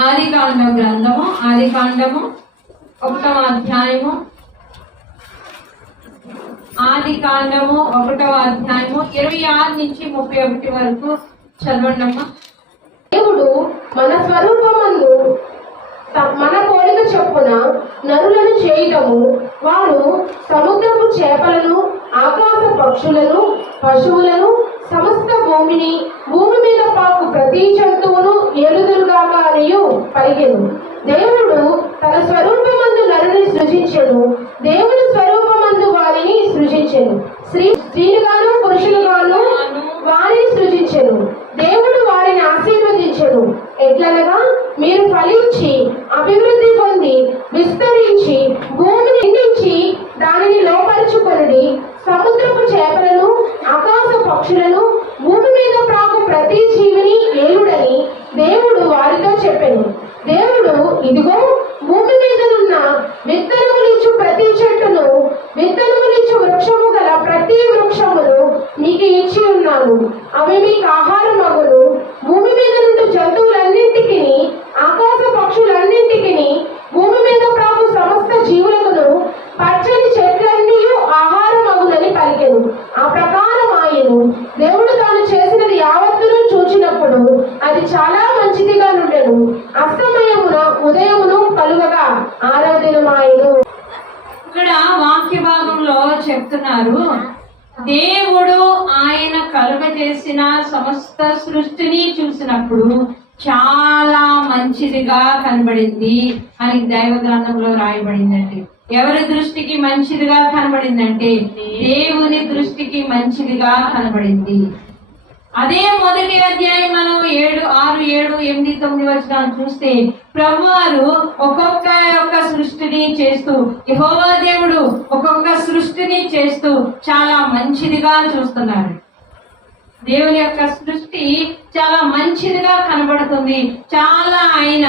ఆదికాండ గ్రంథము, ఆదికాండము 1వ అధ్యాయము, ఆదికాండము 1వ అధ్యాయము 26 నుంచి 31 వరకు చదవండమ్మా. దేవుడు మన స్వరూపమందు మన పోలిక చొప్పున నరులను చేయటము, వారు సముద్రపు చేపలను, ఆకాశ పక్షులను, పశువులను, సమస్త భూమిని, భూమి మీద పాకు ప్రతి జంతువును ఏలుదురుగాక అనియు పలికెను. దేవుడు తన స్వరూపమందు నరుని సృజించెను, దేవుని స్వరూపమందు వారిని సృజించెను. స్త్రీలుగాను పురుషులుగాను వారిని సృజించెను. దేవుడు వారిని ఆశీర్వదించెను. ఎట్లనగా, మీరు ఫలించి అభివృద్ధి పొంది విస్తరించి భూమిని నిండించి దానిని లోపరుచుకొనుడి. సముద్రపు చేపలను, ఆకాశ పక్షులను, భూమి మీద ప్రాకు ప్రతి జీవిని ఏలుడని దేవుడు వారితో చెప్పెను. దేవుడు, ఇదిగో భూమి మీదనున్న విత్తనములిచ్చు ప్రతి చెట్టును, విత్తనములిచ్చు వృక్షము గల ప్రతి వృక్షమును మీకు ఇచ్చి ఉన్నాను. అవి మీకు ఆహారమగును. భూమి మీద నుండి జంతువులన్నింటికి, ఆకాశ పక్షులన్నింటికి, భూమి మీద ప్రాకు సమస్త జీవులకును పచ్చని చెట్లన్నీ ఆహారమగునని పలికెను. ఆ ప్రకారం ఆయను. దేవుడు తాను చేసినది యావత్తును చూచినప్పుడు అది చాలా మంచిదిగా నుండెను. అస్తమయమున ఉదయమును కలుగగా 6వ దినమాయెను. ఇక్కడ వాక్య భాగంలో చెప్తున్నారు, దేవుడు ఆయన కలుగజేసిన సమస్త సృష్టిని చూసినప్పుడు చాలా మంచిదిగా కనబడింది అని దైవ గ్రంథంలో రాయబడిందండి. ఎవరి దృష్టికి మంచిదిగా కనబడిందంటే దేవుని దృష్టికి మంచిదిగా కనబడింది. అదే మొదటి అధ్యాయం మనం 6, 7, 8, 9 వచనాలు చూస్తే ప్రభువారు ఒక్కొక్క సృష్టిని చేస్తూ, యెహోవా దేవుడు ఒక్కొక్క సృష్టిని చేస్తూ చాలా మంచిదిగా చూస్తున్నారు. దేవుని యొక్క సృష్టి చాలా మంచిదిగా కనబడుతుంది. చాలా ఆయన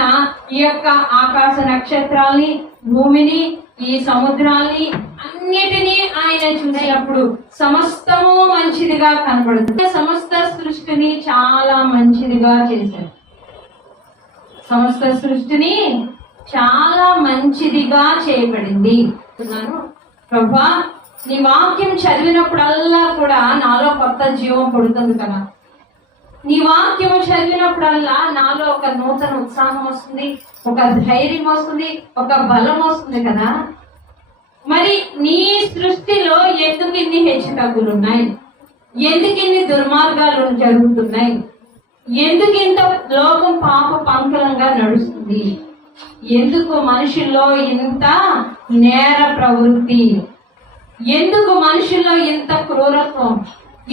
ఈ యొక్క ఆకాశ నక్షత్రాల్ని, భూమిని, ఈ సముద్రాల్ని అన్నిటినీ ఆయన చూసినప్పుడు సమస్తము మంచిదిగా కనబడుతుంది. సమస్త సృష్టిని చాలా మంచిదిగా చేశారు. సమస్త సృష్టిని చాలా మంచిదిగా చేయబడింది. ప్రభా, నీ వాక్యం చదివినప్పుడల్లా కూడా నాలో కొత్త జీవం పుడుతుంది కదా. నీ వాక్యం చదివినప్పుడల్లా నాలో ఒక నూతన ఉత్సాహం వస్తుంది, ఒక ధైర్యం వస్తుంది, ఒక బలం వస్తుంది కదా. మరి నీ సృష్టిలో ఎందుకు ఇన్ని హెచ్చుతగ్గులున్నాయి? ఎందుకు ఇన్ని దుర్మార్గాలు జరుగుతున్నాయి? ఎందుకు ఇంత లోకం పాప పంకలంగా నడుస్తుంది? ఎందుకు మనుషుల్లో ఇంత నేర ప్రవృత్తి? ఎందుకు మనుషుల్లో ఇంత క్రూరత్వం?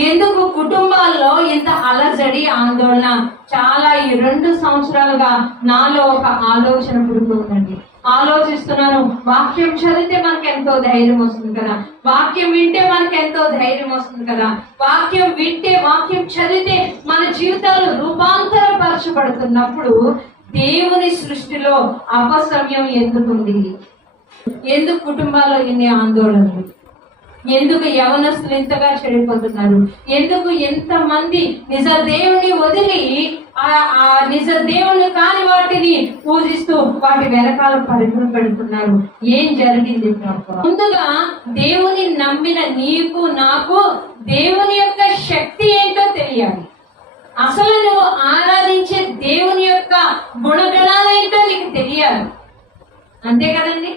ఎందుకు కుటుంబాల్లో ఇంత అలజడి, ఆందోళన? చాలా ఈ 2 సంవత్సరాలుగా నాలో ఒక ఆలోచన పుడుతుందండి. ఆలోచిస్తున్నాను, వాక్యం చదివితే మనకు ఎంతో ధైర్యం వస్తుంది కదా, వాక్యం వింటే మనకు ఎంతో ధైర్యం వస్తుంది కదా, వాక్యం వింటే, వాక్యం చదివితే మన జీవితాలు రూపాంతరపరచబడుతున్నప్పుడు దేవుని సృష్టిలో అపసమయం ఎందుకుంది? ఎందుకు కుటుంబాల్లో ఇన్ని ఆందోళనలు? ఎందుకు యవనస్తులు ఇంతగా చెడిపోతున్నారు? ఎందుకు ఎంతమంది నిజ దేవుని వదిలి ఆ నిజ దేవుని కాని వాటిని పూజిస్తూ వాటి వెనకాల పరుగులు పెడుతున్నారు? ఏం జరిగింది? ముందుగా దేవుని నమ్మిన నీకు, నాకు దేవుని యొక్క శక్తి ఏంటో తెలియాలి. అసలు నువ్వు ఆరాధించే దేవుని యొక్క గుణగణాలేంటో నీకు తెలియాలి. అంతే కదండి.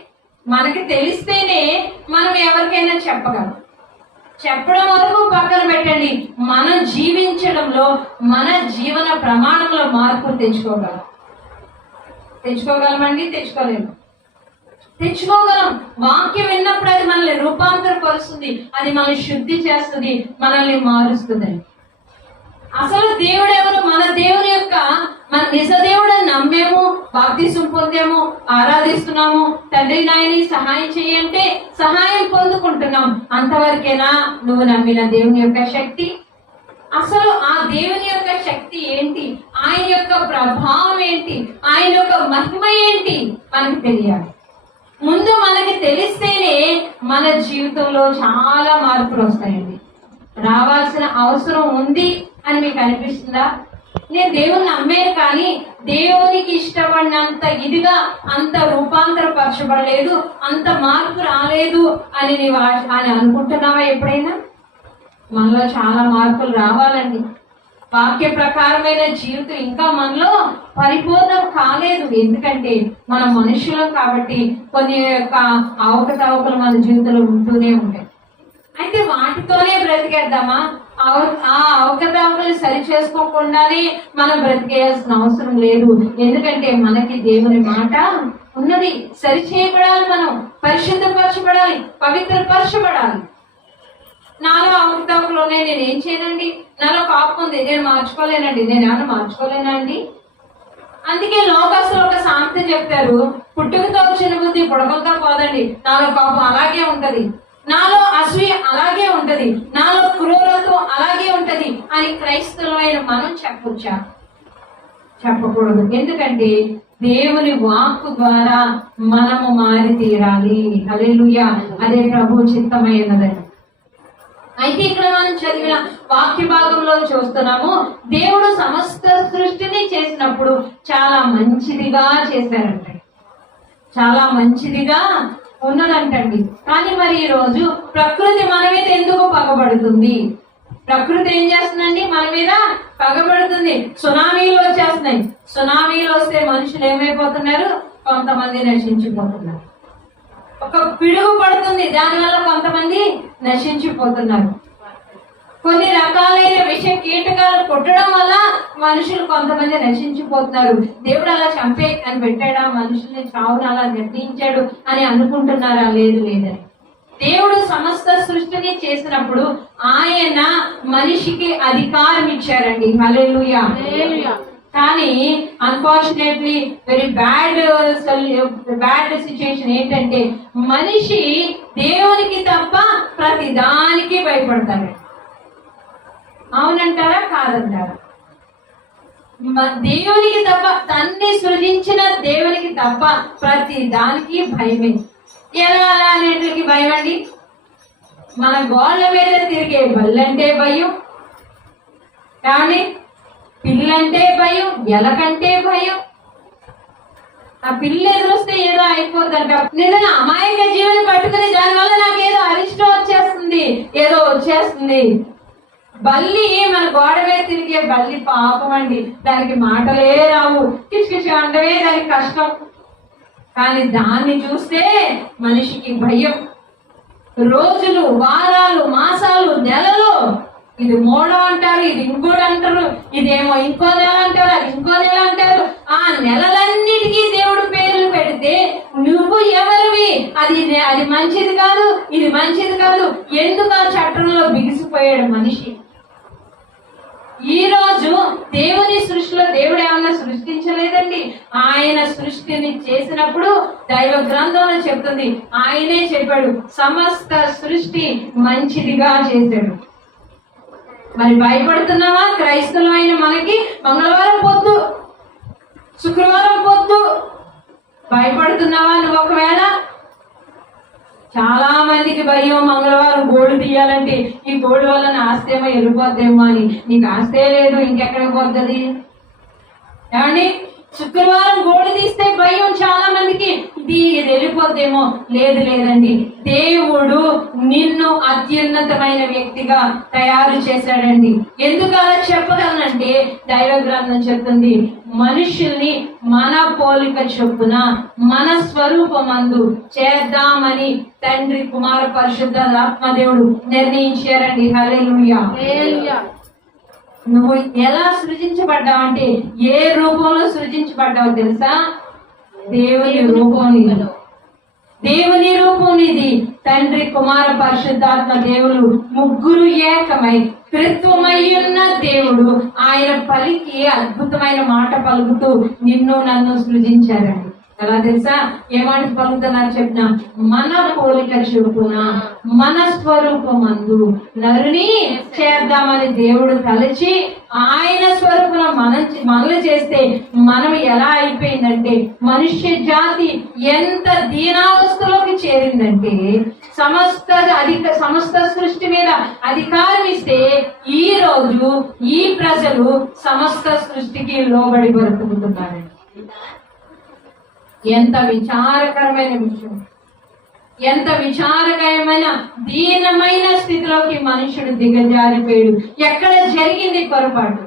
మనకి తెలిస్తేనే మనం ఎవరికైనా చెప్పగలం. చెప్పడం వరకు పక్కన పెట్టండి, మనం జీవించడంలో, మన జీవన ప్రమాణంలో మార్పులు తెచ్చుకోగలమండి? తెచ్చుకోగలం. వాక్యం విన్నప్పుడు అది మనల్ని రూపాంతరపరుస్తుంది, అది మనల్ని శుద్ధి చేస్తుంది, మనల్ని మారుస్తుంది. అసలు దేవుడు ఎవరు? మన దేవుని యొక్క, మన నిజ దేవుడని నమ్మేము, బాప్తిసం పొందాము, ఆరాధిస్తున్నాము, తండ్రి నాయని సహాయం చేయంటే సహాయం పొందుకుంటున్నాం. అంతవరకేనా నువ్వు నమ్మిన దేవుని యొక్క శక్తి? అసలు ఆ దేవుని యొక్క శక్తి ఏంటి? ఆయన యొక్క ప్రభావం ఏంటి? ఆయన యొక్క మహిమ ఏంటి? మనకు తెలియాలి. ముందు మనకి తెలిస్తేనే మన జీవితంలో చాలా మార్పులు వస్తాయండి. రావాల్సిన అవసరం ఉంది అని మీకు అనిపిస్తుందా? నేను దేవుని నమ్మాను కానీ దేవునికి ఇష్టపడినంత ఇదిగా అంత రూపాంతరపరచబడలేదు, అంత మార్పు రాలేదు అని అని అనుకుంటున్నావా ఎప్పుడైనా? మనలో చాలా మార్పులు రావాలండి. వాక్య ప్రకారమైన జీవితం ఇంకా మనలో పరిపూర్ణం కాలేదు. ఎందుకంటే మనం మనుషులం కాబట్టి కొన్ని యొక్క అవకతవకలు మన జీవితంలో ఉంటూనే ఉంటాయి. అయితే వాటితోనే బ్రతికేద్దామా? ఆ అవకతవకలు సరి చేసుకోకుండానే మనం బ్రతికేయాల్సిన అవసరం లేదు. ఎందుకంటే మనకి దేవుని మాట ఉన్నది. సరి చేయబడాలి, మనం పరిశుద్ధపరచబడాలి, పవిత్రపరచబడాలి. నాలో అవకతవకలోనే నేను ఏం చేయనండి? నాలో కోపం ఉంది, నేను మార్చుకోలేనండి. నేను ఏమన్నా మార్చుకోలేనండి? అందుకే లోకస్తులు ఒక సామెత చెప్తారు, పుట్టుకతో వచ్చిన బుద్ధి పుడకలతో పోదండి. నాలో కోపం అలాగే ఉంటది, నాలో అసూయ అలాగే ఉంటది, నాలో క్రూరత్వం అలాగే ఉంటది అని క్రైస్తవులైన మనం చెప్పొచ్చా? చెప్పకూడదు. ఎందుకంటే దేవుని వాక్కు ద్వారా మనము మారి తీరాలి. హల్లెలూయా. అదే ప్రభు చిత్తమైనదని. అయితే ఇక్కడ మనం చదివిన వాక్య భాగంలో చూస్తున్నాము, దేవుడు సమస్త సృష్టిని చేసినప్పుడు చాలా మంచిదిగా చేశారంట, చాలా మంచిదిగా ఉన్నదంటండి. కానీ మరి ఈ రోజు ప్రకృతి మన మీద ఎందుకు పగబడుతుంది? ప్రకృతి ఏం చేస్తుందండి? మన మీద పగబడుతుంది. సునామీలు వచ్చేస్తున్నాయి. సునామీలు వస్తే మనుషులు ఏమైపోతున్నారు? కొంతమంది నశించిపోతున్నారు. ఒక పిడుగు పడుతుంది, దానివల్ల కొంతమంది నశించిపోతున్నారు. కొన్ని రకాలైన విష కీటకాలు కొట్టడం వల్ల మనుషులు కొంతమంది నశించిపోతున్నారు. దేవుడు అలా చంపే అని పెట్టాడా? మనుషుల్ని చావును అలా నిర్ణయించాడు అని అనుకుంటున్నారా? లేదు, లేదని. దేవుడు సమస్త సృష్టిని చేసినప్పుడు ఆయన మనిషికి అధికారం ఇచ్చారండి. హల్లెలూయా. కానీ అన్ఫార్చునేట్లీ వెరీ బ్యాడ్ సిచ్యుయేషన్ ఏంటంటే మనిషి దేవునికి తప్ప ప్రతి దానికి భయపడతాడు. అవునంటారా? కాదంటారా? దేవునికి తప్ప, తన్ని సృజించిన దేవునికి తప్ప ప్రతి దానికి భయమే. ఎలా అనేటికి భయం అండి? మన గోళ్ళ మీద తిరిగే బల్లంటే భయం, కానీ పిల్లంటే భయం, ఎలకంటే భయం. ఆ పిల్ల ఎదురొస్తే ఏదో అయిపోతుందంట. నిజంగా అమాయక జీవనం పట్టుకుని దానివల్ల నాకు ఏదో అరిష్టం వచ్చేస్తుంది, ఏదో వచ్చేస్తుంది. బల్లి మన గోడ మీద తిరిగే బల్లి పాపం అండి, దానికి మాటలే రావు, కిచకిచ అంటవే దానికి కష్టం. కానీ దాన్ని చూస్తే మనిషికి భయం. రోజులు, వారాలు, మాసాలు, నెలలు, ఇది మూడో అంటారు, ఇది ఇంకోటి అంటారు, ఇదేమో ఇంకో నెల అంటారు, అది ఇంకో నెల అంటారు. ఆ నెలలన్నిటికీ దేవుడు పేర్లు పెడితే నువ్వు ఎవరివి? అది మంచిది కాదు, ఇది మంచిది కాదు. ఎందుకు ఆ చట్టంలో బిగిసిపోయాడు మనిషి? ఈ రోజు దేవుని సృష్టిలో దేవుడు ఏమన్నా సృష్టించలేదండి. ఆయన సృష్టిని చేసినప్పుడు దైవ గ్రంథంలో చెప్తుంది, ఆయనే చెప్పాడు సమస్త సృష్టి మంచిదిగా చేశాడు. మరి భయపడుతున్నావా? క్రైస్తవులైన మనకి మంగళవారం పొద్దు, శుక్రవారం పొద్దు భయపడుతున్నావా నువ్వు? ఒకవేళ చాలా మందికి భయం, మంగళవారం గోడు తీయాలంటే ఈ గోడు వల్ల నా ఆస్తి ఏమో వెళ్ళిపోద్దేమో అని. నీకు ఆస్తే లేదు, ఇంకెక్కడికి పోతుంది? ఏమండి, శుక్రవారం గోడు తీస్తే భయం చాలా మందికి, ఇది వెళ్ళిపోద్దేమో. లేదు, లేదండి, దేవుడు నిన్ను అత్యున్నతమైన వ్యక్తిగా తయారు చేశాడండి. ఎందుకు అలా చెప్పగలనంటే దైవ గ్రంథం చెప్తుంది, మనుషుల్ని మన పోలిక చొప్పున మన స్వరూపమందు చేద్దామని తండ్రి, కుమార, పరిశుద్ధ ఆత్మదేవుడు నిర్ణయించారండి. హల్లెలూయా. నువ్వు ఎలా సృజించబడ్డావు అంటే ఏ రూపంలో సృజించబడ్డావు తెలుసా? దేవుని రూపం నీది, దేవుని రూపం నీది. తండ్రి, కుమార, పరిశుద్ధాత్మ దేవుడు ముగ్గురు ఏకమై త్రిత్వమయ్యున్న దేవుడు ఆయన పలికి అద్భుతమైన మాట పలుకుతూ నిన్ను నన్ను సృజించారండి. ఎలా తెలుసా? ఏమాట పలుకుతున్నారు చెప్పిన? మన పోలిక చొప్పున మన స్వరూపమందు నరుని చేద్దామని దేవుడు తలచి ఆయన స్వరూపంలో మనల్ని చేస్తే మనం ఎలా అయిపోయిందంటే మనుష్య జాతి ఎంత దీనావస్థలోకి చేరిందంటే సమస్త సృష్టి మీద అధికారం ఇస్తే ఈ రోజు ఈ ప్రజలు సమస్త సృష్టికి లోబడి బ్రతుకుతున్నారండి. ఎంత విచారకరమైన విషయం, ఎంత విచారకరమైన దీనమైన స్థితిలోకి మనుషుడు దిగజారిపోయాడు. ఎక్కడ జరిగింది పొరపాటు?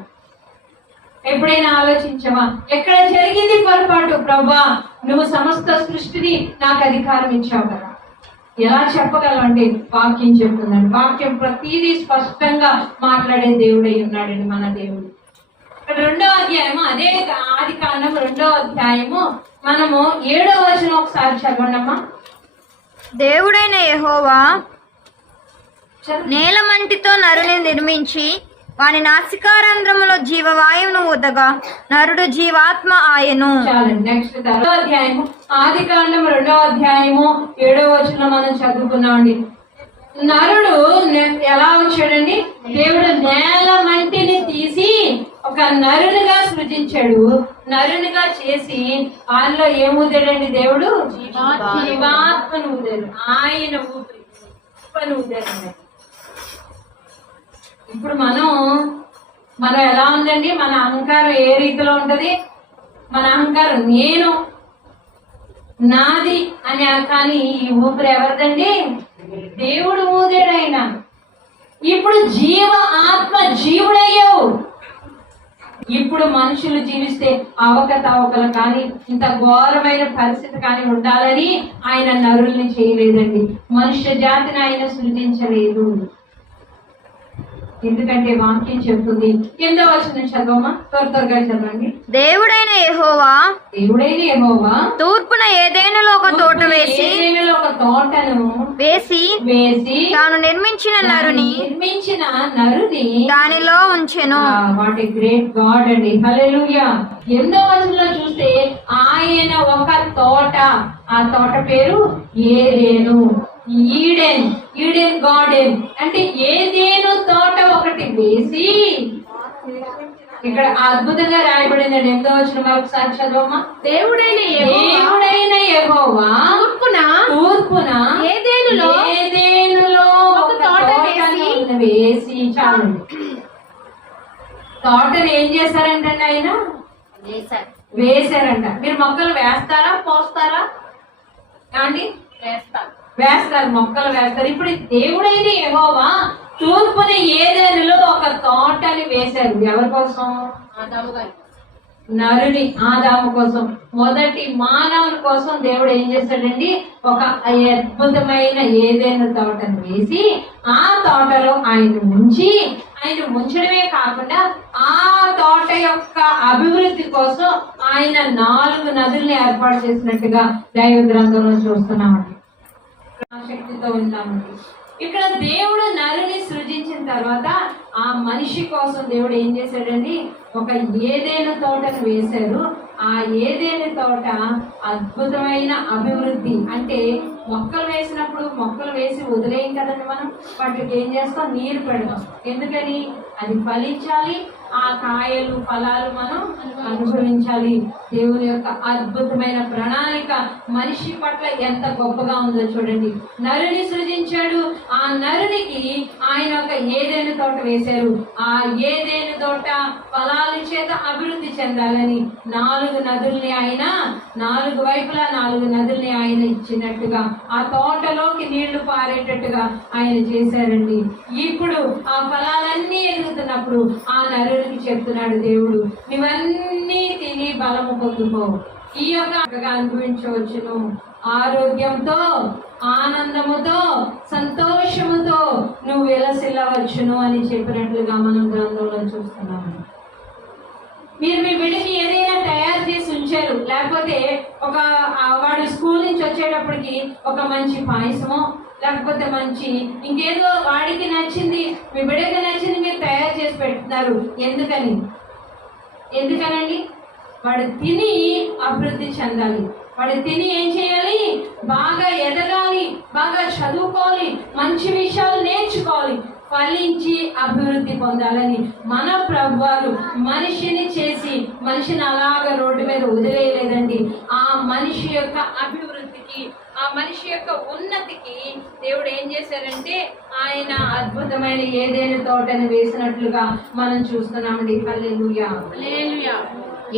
ఎప్పుడైనా ఆలోచించవా? ఎక్కడ జరిగింది పొరపాటు? ప్రభా, నువ్వు సమస్త సృష్టిని నాకు అధికారం ఇచ్చావు కదా. ఎలా చెప్పగలండి? వాక్యం చెప్తుందండి. వాక్యం ప్రతిదీ స్పష్టంగా మాట్లాడే దేవుడై ఉన్నాడండి మన దేవుడు. 2వ అధ్యాయము, అదే ఆదికాండం 2వ అధ్యాయము, మనము 7వ వచనం ఒకసారి చదవండమ్మా. దేవుడైన యెహోవా నేల మంటితో నరుని నిర్మించి వాని నాసికారంధ్రములో జీవవాయువును ఊదగా నరుడు జీవాత్మ ఆయను. చాలండి. నెక్స్ట్ 2వ అధ్యాయము, ఆదికాండం 2వ అధ్యాయము 7వ వచనం మనం చదువుకున్నామండి. నరుడు ఎలా వచ్చాడండి? దేవుడు నేల మంటిని తీసి ఒక నరునిగా సృజించాడు. నరునిగా చేసి ఆయనలో ఏముదాడండి? దేవుడు జీవాత్మను ఊదాడు. ఆయన ఊపిరి ఊదాడండి. ఇప్పుడు మనం ఎలా ఉందండి? మన అహంకారం ఏ రీతిలో ఉంటది? మన అహంకారం నేను, నాది అని. కానీ ఈ ఊపిరి ఎవరిదండి? దేవుడు ఊదాడు ఆయన. ఇప్పుడు జీవ ఆత్మ జీవుడయ్యావు. ఇప్పుడు మనుషులు జీవిస్తే అవకతవకలు కానీ ఇంత ఘోరమైన పరిస్థితి కానీ ఉండాలని ఆయన నరుల్ని చేయలేదండి. మనుష్య జాతిని ఆయన సృజించలేదు. ఎందుకంటే వాక్యం చెప్తుంది. 8వ వచనం చదవమా, త్వరగా చదవండి. దేవుడైన యెహోవా తూర్పున ఏదైనాలో ఒక తోట తోటను వేసి తాను నిర్మించిన నరుని దానిలో ఉంచెను. వాట్ ఏ గ్రేట్ గాడ్ అండి. హల్లెలూయా. 8వ వచనంలో చూస్తే ఆయన ఒక తోట, ఆ తోట పేరు ఏదెను, ఈడెన్ గార్డెన్ అంటే ఏదేను తోట ఒకటి వేసి, ఇక్కడ అద్భుతంగా రాయబడిందండి. 8వ వచనం ఒకసారి చదవమ్మా. దేవుడైన యెహోవా తూర్పున ఏదెనులో ఒక తోటను వేసి. చాలండి. తోటను ఏం చేశారంటే ఆయన వేశారంట. మీరు మొక్కలు వేస్తారా, పోస్తారా? అండి వేస్తారు, మొక్కలు వేస్తారు. ఇప్పుడు దేవుడైన యెహోవా తూర్పున ఏదెనులో ఒక తోటని వేశారు. ఎవరి కోసం? నరుని, ఆదాము కోసం, మొదటి మానవుని కోసం దేవుడు ఏం చేశాడండి? ఒక అద్భుతమైన ఏదైనా తోటను వేసి ఆ తోటలో ఆయన ఉంచడమే కాకుండా ఆ తోట యొక్క అభివృద్ధి కోసం ఆయన 4 నదుల్ని ఏర్పాటు చేసినట్టుగా దైవ గ్రంథంలో చూస్తున్నామండి. శక్తితో ఉన్నామండి. ఇక్కడ దేవుడు నరుని సృజించిన తర్వాత ఆ మనిషి కోసం దేవుడు ఏం చేశాడండి? ఒక ఏదైనా తోటను వేశారు. ఆ ఏదైనా తోట అద్భుతమైన అభివృద్ధి. అంటే మొక్కలు వేసినప్పుడు మొక్కలు వేసి వదిలేయం కదండి, మనం వాటికి ఏం చేస్తాం? నీరు పెడతాం. ఎందుకని? అది ఫలించాలి, ఆ కాయలు ఫలాలు మనం అనుభవించాలి. దేవుని యొక్క అద్భుతమైన ప్రణాళిక మనిషి పట్ల ఎంత గొప్పగా ఉందో చూడండి. నరుని సృజించాడు. ఆ నరునికి ఆయన ఒక ఏదైనా తోట వేశారు. ఆ ఏదైనా తోట ఫలాల చేత అభివృద్ధి చెందాలని 4 నదుల్ని ఆయన 4 వైపులా 4 నదుల్ని ఆయన ఇచ్చినట్టుగా ఆ తోటలోకి నీళ్లు పారేటట్టుగా ఆయన చేశారండి. ఇప్పుడు ఆ ఫలాలన్నీ ఎదుగుతున్నప్పుడు ఆ నరునికి చెప్తున్నాడు దేవుడు, నువ్వన్నీ తిని బలము పొందుకో, ఈ యొక్క అనుభవించవచ్చును, ఆరోగ్యంతో, ఆనందముతో, సంతోషముతో నువ్వు విలసిల్లవచ్చును అని చెప్పినట్లుగా మనం గ్రంథంలో చూస్తున్నాము. మీరు మీ బిడ్డకి ఏదైనా తయారు చేసి ఉంచారు, లేకపోతే వాడు స్కూల్ నుంచి వచ్చేటప్పటికి ఒక మంచి పాయసమో లేకపోతే మంచి ఇంకేదో వాడికి నచ్చింది, మీ బిడ్డకి నచ్చింది మీరు తయారు చేసి పెడుతున్నారు. ఎందుకనండి? వాడు తిని అభివృద్ధి చెందాలి. వాడు తిని ఏం చేయాలి? బాగా ఎదగాలి, బాగా చదువుకోవాలి, మంచి విషయాలు నేర్చుకోవాలి, ఫలించి అభివృద్ధి పొందాలని మన ప్రభువారు మనిషిని చేసి మనిషిని అలాగా రోడ్డు మీద వదిలేయలేదండి. ఆ మనిషి యొక్క అభివృద్ధికి ఆ మనిషి యొక్క ఉన్నతికి దేవుడు ఏం చేశారంటే ఆయన అద్భుతమైన ఏదైనా తోటని వేసినట్లుగా మనం చూస్తున్నామండి. హల్లెలూయా.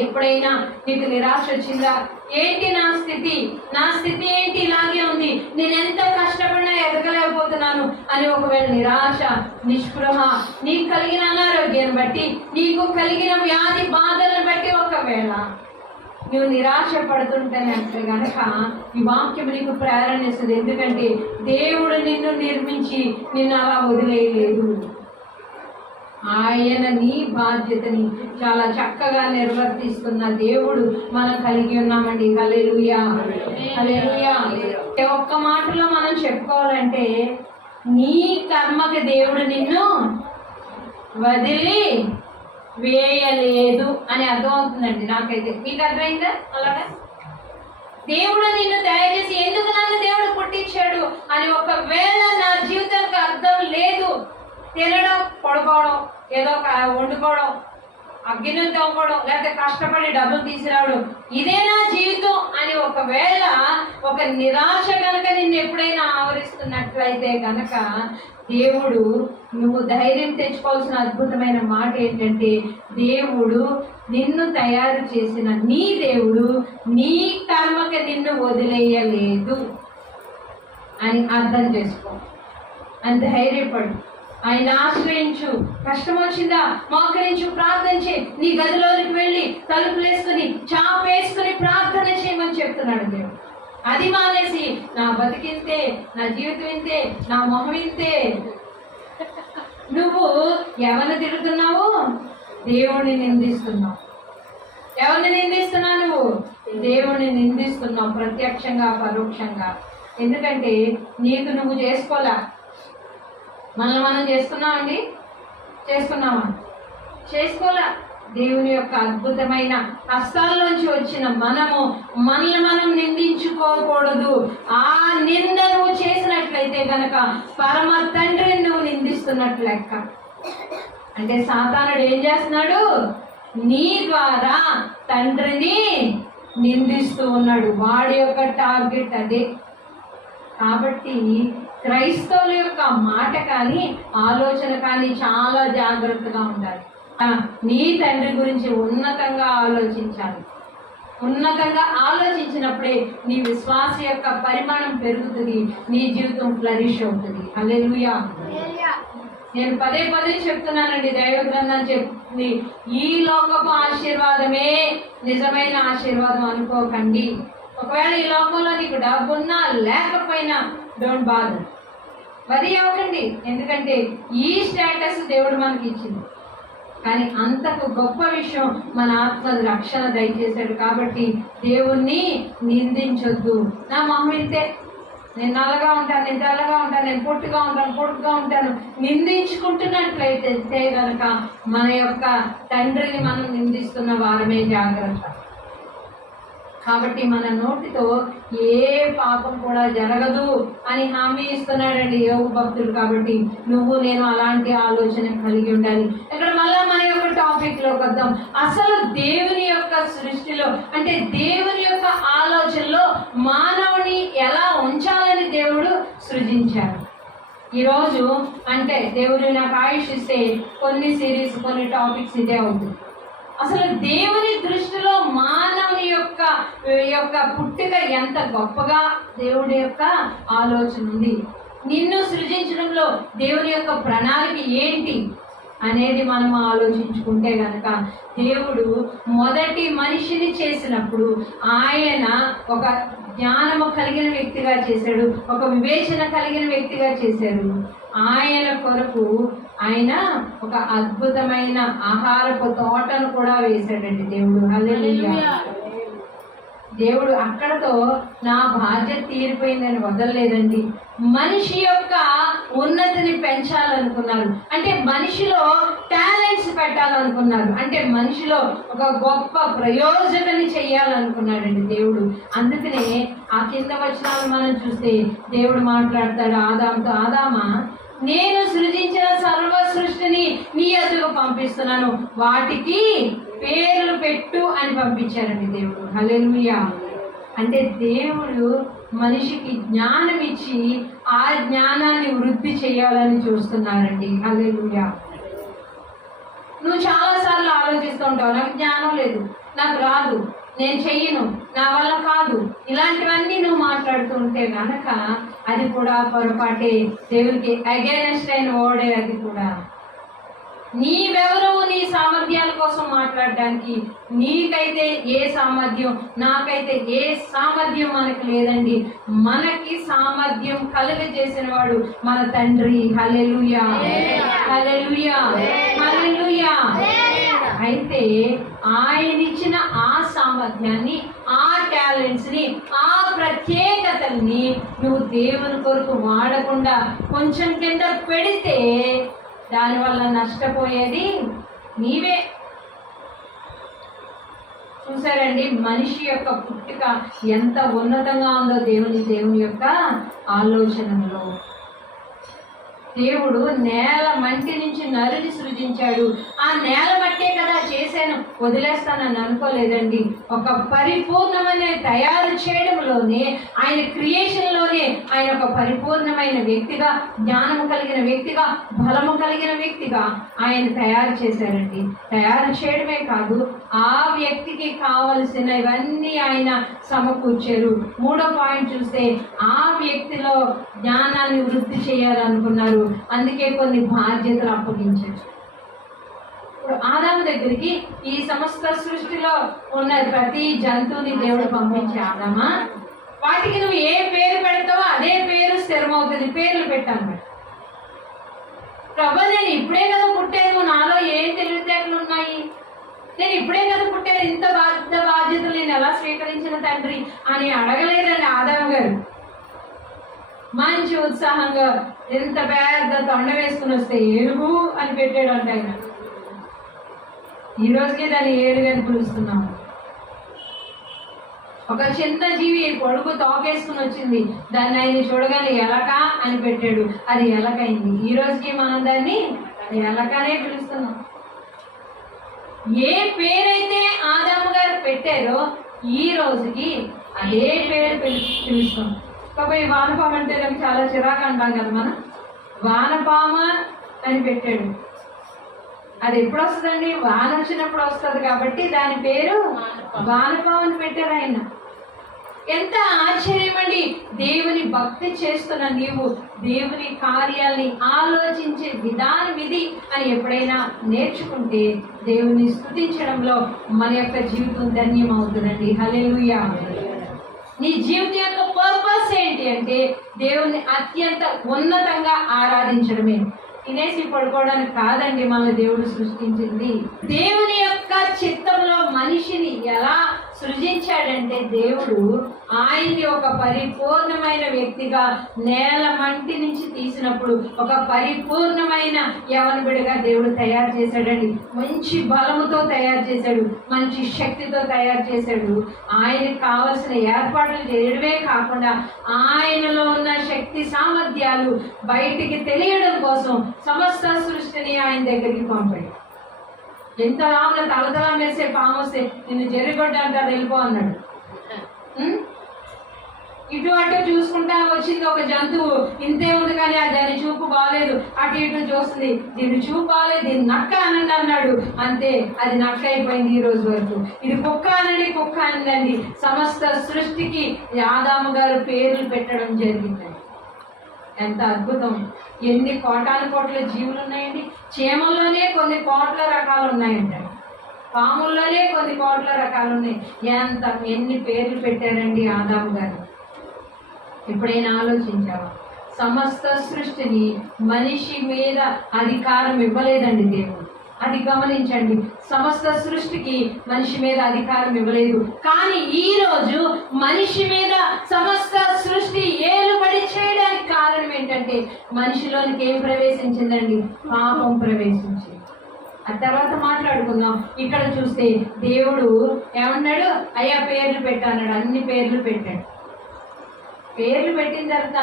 ఎప్పుడైనా నీకు నిరాశ వచ్చిందా? ఏంటి నా స్థితి ఏంటి ఇలాగే ఉంది, నేను ఎంత కష్టపడినా ఎదగలేకపోతున్నాను అని ఒకవేళ నిరాశ, నిస్పృహ, నీకు కలిగిన అనారోగ్యాన్ని బట్టి, నీకు కలిగిన వ్యాధి బాధలను బట్టి ఒకవేళ నువ్వు నిరాశ పడుతుంటే గనక ఈ వాక్యం నీకు ప్రేరణ ఇస్తుంది. ఎందుకంటే దేవుడు నిన్ను నిర్మించి నిన్ను అలా వదిలేయలేదు. ఆయన నీ బాధ్యతని చాలా చక్కగా నిర్వర్తిస్తున్న దేవుడు మనం కలిగి ఉన్నామండి. హల్లెలూయా, హల్లెలూయా. ఒక్క మాటలో మనం చెప్పుకోవాలంటే నీ కర్మకి దేవుడు నిన్ను వదిలి వేయలేదు అని అర్థం అవుతుందండి నాకైతే. మీకు అర్థమైందా? అలాగా దేవుడు నిన్ను దయచేసి ఎందుకు నన్ను దేవుడు పుట్టించాడు అని ఒకవేళ నా జీవితానికి అర్థం లేదు, తినడం, పడుకోవడం, ఏదో వండుకోవడం, అగ్గిని తోముకోవడం, లేకపోతే కష్టపడి డబ్బులు తీసుకురావడం, ఇదే నా జీవితం అని ఒకవేళ ఒక నిరాశ కనుక నిన్ను ఎప్పుడైనా ఆవరిస్తున్నట్లయితే కనుక దేవుడు, నువ్వు ధైర్యం తెచ్చుకోవాల్సిన అద్భుతమైన మాట ఏంటంటే దేవుడు నిన్ను తయారు చేసిన నీ దేవుడు నీ కర్మకి నిన్ను వదిలేయలేదు అని అర్థం చేసుకో. అని ధైర్యపడు, ఆయన ఆశ్రయించు. కష్టం వచ్చిందా మోకరించు, ప్రార్థించి నీ గదిలోనికి వెళ్ళి తలుపులేసుకుని చాపేసుకుని ప్రార్థన చేయమని చెప్తున్నాడు దేవుడు. అది మానేసి నా బతికింతే, నా జీవితం ఇంతే, నా మొహం ఇంతే, నువ్వు ఎవరిని తిరుగుతున్నావు? దేవుడిని నిందిస్తున్నావు. ఎవరిని నిందిస్తున్నావు? నువ్వు దేవుడిని నిందిస్తున్నావు, ప్రత్యక్షంగా పరోక్షంగా. ఎందుకంటే నీకు నువ్వు చేసుకోలే, మనల్ని మనం చేసుకున్నామండి? చేసుకున్నామా? చేసుకోలే. దేవుని యొక్క అద్భుతమైన హస్తాల్లోంచి వచ్చిన మనల్ని మనం నిందించుకోకూడదు. ఆ నింద నువ్వు చేసినట్లయితే గనక పరమ తండ్రిని నువ్వు నిందిస్తున్నట్లు లెక్క. అంటే సాతానుడు ఏం చేస్తున్నాడు? నీ ద్వారా తండ్రిని నిందిస్తూ ఉన్నాడు. వాడి యొక్క టార్గెట్ అదే. కాబట్టి క్రైస్తవుల యొక్క మాట కానీ ఆలోచన కానీ చాలా జాగ్రత్తగా ఉండాలి. నీ తండ్రి గురించి ఉన్నతంగా ఆలోచించాలి. ఉన్నతంగా ఆలోచించినప్పుడే నీ విశ్వాస యొక్క పరిమాణం పెరుగుతుంది, నీ జీవితం ఫ్లరిష్ అవుతుంది. హల్లెలూయా. నేను పదే చెప్తున్నానండి, దైవ గ్రంథం చెప్తుంది, ఈ లోకపు ఆశీర్వాదమే నిజమైన ఆశీర్వాదం అనుకోకండి. ఒకవేళ ఈ లోకంలో నీకు డబ్బున్నా లేకపోయినా డోంట్ బాదర్, వరి అవ్వకండి. ఎందుకంటే ఈ స్టేటస్ దేవుడు మనకి ఇచ్చింది. కానీ అంతకు గొప్ప విషయం మన ఆత్మ రక్షణ దయచేశాడు. కాబట్టి దేవుణ్ణి నిందించొద్దు. నా మొహం ఇంతే, నేను నల్లగా ఉంటాను, నేను తెల్లగా ఉంటాను, నేను పొట్టుగా ఉంటాను నిందించుకుంటున్నట్లయితే కనుక మన యొక్క తండ్రిని మనం నిందిస్తున్న వారమే. జాగ్రత్త. కాబట్టి మన నోటితో ఏ పాపం కూడా జరగదు అని హామీ ఇస్తున్నాడండి యోగ భక్తులు. కాబట్టి నువ్వు నేను అలాంటి ఆలోచన కలిగి ఉండాలి. ఇక్కడ మళ్ళా మన యొక్క టాపిక్ లోకి వద్దాం. అసలు దేవుని యొక్క సృష్టిలో, అంటే దేవుని యొక్క ఆలోచనలో మానవుని ఎలా ఉంచాలని దేవుడు సృజించాడు. ఈరోజు అంటే దేవుడు నాకు ఆయుష్ ఇస్తే కొన్ని సిరీస్, కొన్ని టాపిక్స్ ఇదే అవుతుంది. అసలు దేవుని దృష్టిలో మానవుని యొక్క పుట్టుక ఎంత గొప్పగా దేవుడి యొక్క ఆలోచన ఉంది. నిన్ను సృజించడంలో దేవుని యొక్క ప్రణాళిక ఏంటి అనేది మనం ఆలోచించుకుంటే గనక, దేవుడు మొదటి మనిషిని చేసినప్పుడు ఆయన ఒక జ్ఞానము కలిగిన వ్యక్తిగా చేశాడు, ఒక వివేచన కలిగిన వ్యక్తిగా చేశాడు. ఆయన కొరకు ఆయన ఒక అద్భుతమైన ఆహారపు తోటను కూడా వేశాడండి దేవుడు. హల్లెలూయా. దేవుడు అక్కడతో నా బాధ్యత తీరిపోయిందని వదలలేదండి. మనిషి యొక్క ఉన్నతిని పెంచాలనుకున్నారు, అంటే మనిషిలో టాలెంట్స్ పెట్టాలనుకున్నారు, అంటే మనిషిలో ఒక గొప్ప ప్రయోజకుని చెయ్యాలనుకున్నాడండి దేవుడు. అందుకనే ఆ కింద వచనాలు మనం చూస్తే దేవుడు మాట్లాడతాడు ఆదాముతో, ఆదామా నేను సృజించిన సర్వ సృష్టిని నీ ఎదురుగా పంపిస్తున్నాను, వాటికి పేర్లు పెట్టు అని పంపించారండి దేవుడు. హల్లెలూయా. అంటే దేవుడు మనిషికి జ్ఞానం ఇచ్చి ఆ జ్ఞానాన్ని వృద్ధి చేయాలని చూస్తున్నారండి. హల్లెలూయా. నువ్వు చాలాసార్లు ఆలోచిస్తూ ఉంటావు, నాకు జ్ఞానం లేదు, నాకు రాదు, నేను చెయ్యను, నా వల్ల కాదు, ఇలాంటివన్నీ నువ్వు మాట్లాడుతూ ఉంటే కనుక అది కూడా పొరపాటే, దేవునికి అగైనెస్ట్ అయిన వర్డే అది కూడా. నీవెవరు నీ సామర్థ్యాల కోసం మాట్లాడడానికి? నీకైతే ఏ సామర్థ్యం, నాకైతే ఏ సామర్థ్యం మనకు లేదండి. మనకి సామర్థ్యం కలుగజేసిన వాడు మన తండ్రి. హల్లెలూయా, హల్లెలూయా, హల్లెలూయా. అయితే ఆయన ఇచ్చిన ఆ సామర్థ్యాన్ని, ఆ టాలెంట్స్ ని, ఆ ప్రత్యేకతల్ని నువ్వు దేవుని కొరకు వాడకుండా కొంచెం కింద పెడితే దానివల్ల నష్టపోయేది నీవే. చూసారండి మనిషి యొక్క పుట్టుక ఎంత ఉన్నతంగా ఉందో దేవుని యొక్క ఆలోచనలో. దేవుడు నేల మంటి నుంచి నరుని సృజించాడు. ఆ నేల మట్టే కదా చేశాను, వదిలేస్తానని అనుకోలేదండి. ఒక పరిపూర్ణమైన తయారు చేయడంలోనే, ఆయన క్రియేషన్లోనే ఆయన ఒక పరిపూర్ణమైన వ్యక్తిగా, జ్ఞానము కలిగిన వ్యక్తిగా, బలము కలిగిన వ్యక్తిగా ఆయన తయారు చేశారండి. తయారు చేయడమే కాదు, ఆ వ్యక్తికి కావలసినవన్నీ ఆయన సమకూర్చారు. 3వ పాయింట్ చూస్తే ఆ వ్యక్తిలో జ్ఞానాన్ని వృద్ధి చేయాలనుకున్నారు, అందుకే కొన్ని బాధ్యతలు అప్పగించారు. ఇప్పుడు ఆదాము దగ్గరికి ఈ సమస్త సృష్టిలో ఉన్న ప్రతి జంతువుని దేవుడు పంపించే, ఆదామా వాటికి నువ్వు ఏ పేరు పెడతావో అదే పేరు స్థిరమవుతుంది, పేర్లు పెట్టాను. ప్రభు నేను ఇప్పుడే కదా పుట్టాను, నాలో ఏం తెలివితేటలు ఉన్నాయి, నేను ఇప్పుడే కదా పుట్టాను, ఇంత బాధ్యతలు నేను ఎలా స్వీకరించిన తండ్రి అని అడగలేదండి ఆదాము గారు. మంచి ఉత్సాహంగా ఎంత పెద్ద తొండ వేసుకుని వస్తే ఏనుగు అని పెట్టాడు అంట ఆయన. ఈ రోజుకే దాన్ని ఏనుగు అని పిలుస్తున్నాము. ఒక చిన్న జీవి పొడుగు తోకేసుకుని వచ్చింది, దాన్ని ఆయన చూడగానే ఎలక అని పెట్టాడు, అది ఎలకైంది. ఈ రోజుకి మనం దాన్ని ఎలకనే పిలుస్తున్నాం. ఏ పేరైతే ఆదాము గారు పెట్టారో ఈ రోజుకి అదే పేరు పిలుస్తాం. కాబట్టి వానపాము అంటే నాకు చాలా చిరాకు అంటాం కదా మనం. వానపామ అని పెట్టాడు, అది ఎప్పుడు వస్తుందండి? వాన వచ్చినప్పుడు వస్తుంది కాబట్టి దాని పేరు వానపాము అని పెట్టారు ఆయన. ఎంత ఆశ్చర్యం అండి! దేవుని భక్తి చేస్తున్న నీవు దేవుని కార్యాల్ని ఆలోచించే విధానం ఇది అని ఎప్పుడైనా నేర్చుకుంటే దేవుని స్తుతించడంలో మన యొక్క జీవితం ధన్యం అవుతుందండి. హల్లెలూయా. నీ జీవితం యొక్క పర్పస్ ఏంటి అంటే దేవుని అత్యంత ఉన్నతంగా ఆరాధించడమే. తినేసి పడుకోవడానికి కాదండి మన దేవుడు సృష్టించింది. దేవుని యొక్క చిత్తంలో మనిషిని ఎలా సృజించాడంటే దేవుడు ఆయన్ని ఒక పరిపూర్ణమైన వ్యక్తిగా నేల మంటి నుంచి తీసినప్పుడు ఒక పరిపూర్ణమైన యవనబిడిగా దేవుడు తయారు చేశాడండి. మంచి బలముతో తయారు చేశాడు, మంచి శక్తితో తయారు చేశాడు. ఆయనకు కావలసిన ఏర్పాట్లు చేయడమే కాకుండా ఆయనలో ఉన్న శక్తి సామర్థ్యాలు బయటికి తెలియడం కోసం సమస్త సృష్టిని ఆయన దగ్గరికి పంపాడు. ఎంత రామున తలతలా మెరిసే పాము వస్తే నిన్ను జరిగొడ్డ అంటారు, వెళ్ళిపో అన్నాడు. ఇటు అటు చూసుకుంటా వచ్చింది ఒక జంతువు, ఇంతే ఉంది కానీ దాని చూపు బాగాలేదు, అటు ఇటు చూస్తుంది, దీని చూపు బాగాలేదు, దీని నక్క అనండి అన్నాడు, అంతే అది నక్క అయిపోయింది ఈ రోజు వరకు. ఇది కుక్క అనండి, కుక్క అనండి. సమస్త సృష్టికి ఆదాము గారు పేర్లు పెట్టడం జరిగిందండి. ఎంత అద్భుతం! ఎన్ని కోటాను కోట్ల జీవులు ఉన్నాయండి. చీమల్లోనే కొన్ని కోట్ల రకాలు ఉన్నాయంట, పాముల్లోనే కొన్ని కోట్ల రకాలు ఉన్నాయి. ఎన్ని పేర్లు పెట్టారండి ఆదాము గారు. ఎప్పుడైనా ఆలోచించావా? సమస్త సృష్టిని మనిషి మీద అధికారం ఇవ్వలేదండి దేవుడు. అది గమనించండి. సమస్త సృష్టికి మనిషి మీద అధికారం ఇవ్వలేదు, కానీ ఈ రోజు మనిషి మీద సమస్త సృష్టి ఏలుబడి చేయడానికి కారణం ఏంటంటే మనిషిలోనికి ఏం ప్రవేశించిందండి? పాపం ప్రవేశించింది. ఆ తర్వాత మాట్లాడుకుందాం. ఇక్కడ చూస్తే దేవుడు ఏమన్నాడు? అయ్యా పేర్లు పెట్టాడు, అన్ని పేర్లు పెట్టాడు. పేర్లు పెట్టిన తర్వాత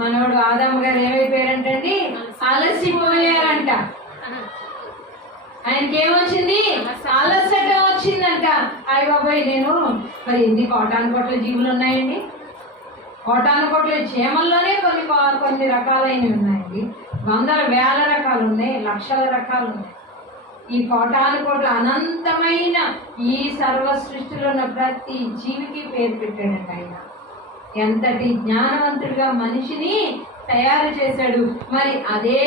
మనోడు ఆదాము గారు ఏమైపోయారంటండి? అలసిపోయారంట. ఆయనకి ఏమొచ్చింది? అలసట వచ్చిందంట. అయ్య బాబాయ్, నేను మరి ఎన్ని కోటాను కోట్ల జీవులు ఉన్నాయండి, కోటాను కోట్ల చీమల్లోనే కొన్ని రకాలైనవి ఉన్నాయండి. వందల వేల రకాలు ఉన్నాయి, లక్షల రకాలు ఉన్నాయి. ఈ కోటాను కోట్ల అనంతమైన ఈ సర్వ సృష్టిలో ఉన్న ప్రతి జీవికి పేరు పెట్టాడండి ఆయన. ఎంతటి జ్ఞానవంతుడిగా మనిషిని తయారు చేశాడు. మరి అదే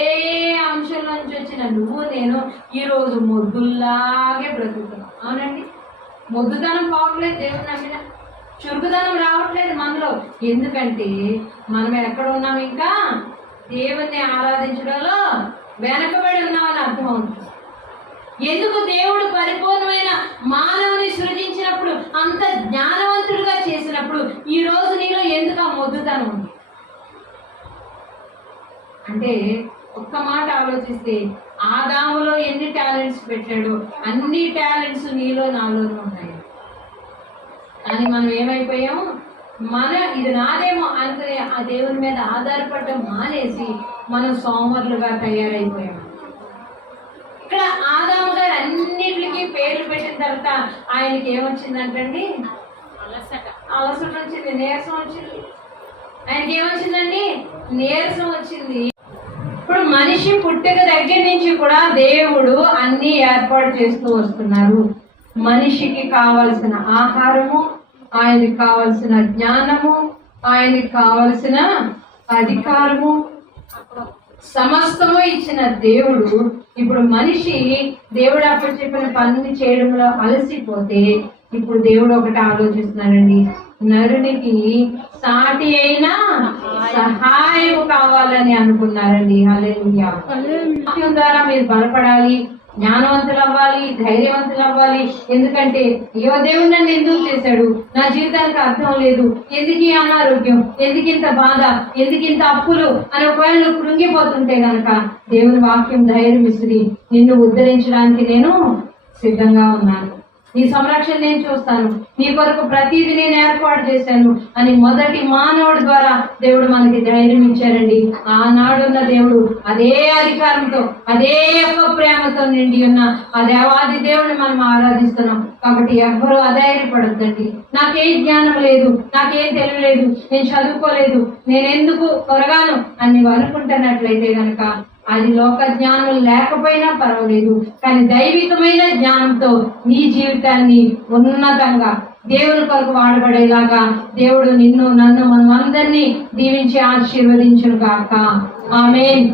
అంశంలోంచి వచ్చిన నువ్వు నేను ఈరోజు మొద్దుల్లాగే బ్రతుకుతున్నాం. అవునండి, మొద్దుదనం పోవట్లేదు దేవుని నమ్మిన, చురుకుదనం రావట్లేదు మనలో. ఎందుకంటే మనం ఎక్కడ ఉన్నాం, ఇంకా దేవుణ్ణి ఆరాధించడంలో వెనకబడి ఉన్నామని అర్థం అవుతుంది. ఎందుకు దేవుడు పరిపూర్ణమైన మానవుని సృజించినప్పుడు, అంత జ్ఞానవంతుడిగా చేసినప్పుడు ఈ రోజు నీలో ఎందుకు ఆ మొద్దుతనం ఉంది అంటే, ఒక్క మాట ఆలోచిస్తే ఆదాములో ఎన్ని టాలెంట్స్ పెట్టాడో అన్ని టాలెంట్స్ నీలో నాలోనూ ఉన్నాయి. కానీ మనం ఏమైపోయాము, ఇది నాదేమో అనుకుని ఆ దేవుని మీద ఆధారపడటం మానేసి మనం సోమరులుగా తయారైపోయాము. ఇక్కడ ఆదాము గారు అన్నిటికీ పేర్లు పెట్టిన తర్వాత ఆయనకి ఏమొచ్చిందంటండి, అలసట వచ్చింది, నీరసం వచ్చింది. ఆయనకి ఏమొచ్చిందండి, నీరసం వచ్చింది. ఇప్పుడు మనిషి పుట్టుక దగ్గర నుంచి కూడా దేవుడు అన్ని ఏర్పాటు చేస్తూ వస్తున్నారు. మనిషికి కావలసిన ఆహారము, ఆయనకి కావలసిన జ్ఞానము, ఆయనకి కావలసిన అధికారము, సమస్తము ఇచ్చిన దేవుడు ఇప్పుడు మనిషి దేవుడు అప్పుడు చెప్పిన పని చేయడంలో అలసిపోతే ఇప్పుడు దేవుడు ఒకటి ఆలోచిస్తున్నాడండి, నరునికి సాటి అయిన సహాయం కావాలని అనుకున్నారండి. హల్లెలూయా. వాక్యం ద్వారా మీరు బలపడాలి, జ్ఞానవంతులు అవ్వాలి, ధైర్యవంతులు అవ్వాలి. ఎందుకంటే అయ్యో దేవుడు నన్ను ఎందుకు చేశాడు, నా జీవితానికి అర్థం లేదు, ఎందుకు ఈ అనారోగ్యం, ఎందుకు ఇంత బాధ, ఎందుకు ఇంత అప్పులు అని ఒకవేళ నువ్వు కృంగిపోతుంటే గనక దేవుని వాక్యం ధైర్యం ఇస్తుంది, నిన్ను ఉద్ధరించడానికి నేను సిద్ధంగా ఉన్నాను, నీ సంరక్షణ నేను చూస్తాను, నీ కొరకు ప్రతిదీ నేను ఏర్పాటు చేశాను అని మొదటి మానవుడి ద్వారా దేవుడు మనకి ధైర్యం ఇచ్చారండి. ఆనాడున్న దేవుడు అదే అధికారంతో, అదే యొక్క ప్రేమతో నిండి ఉన్న ఆ దేవాది దేవుడిని మనం ఆరాధిస్తున్నాం. కాబట్టి ఎవ్వరూ అధైర్యపడద్దండి. నాకేం జ్ఞానం లేదు, నాకేం తెలియలేదు, నేను చదువుకోలేదు, నేనెందుకు కొరగాను అని అనుకుంటున్నట్లయితే గనక అది లోక జ్ఞానం లేకపోయినా పర్వాలేదు, కానీ దైవికమైన జ్ఞానంతో నీ జీవితాన్ని ఉన్నతంగా దేవుని కొరకు వాడబడేలాగా దేవుడు నిన్ను, నన్ను, మనం అందరినీ దీవించి ఆశీర్వదించును గాక. ఆమేన్.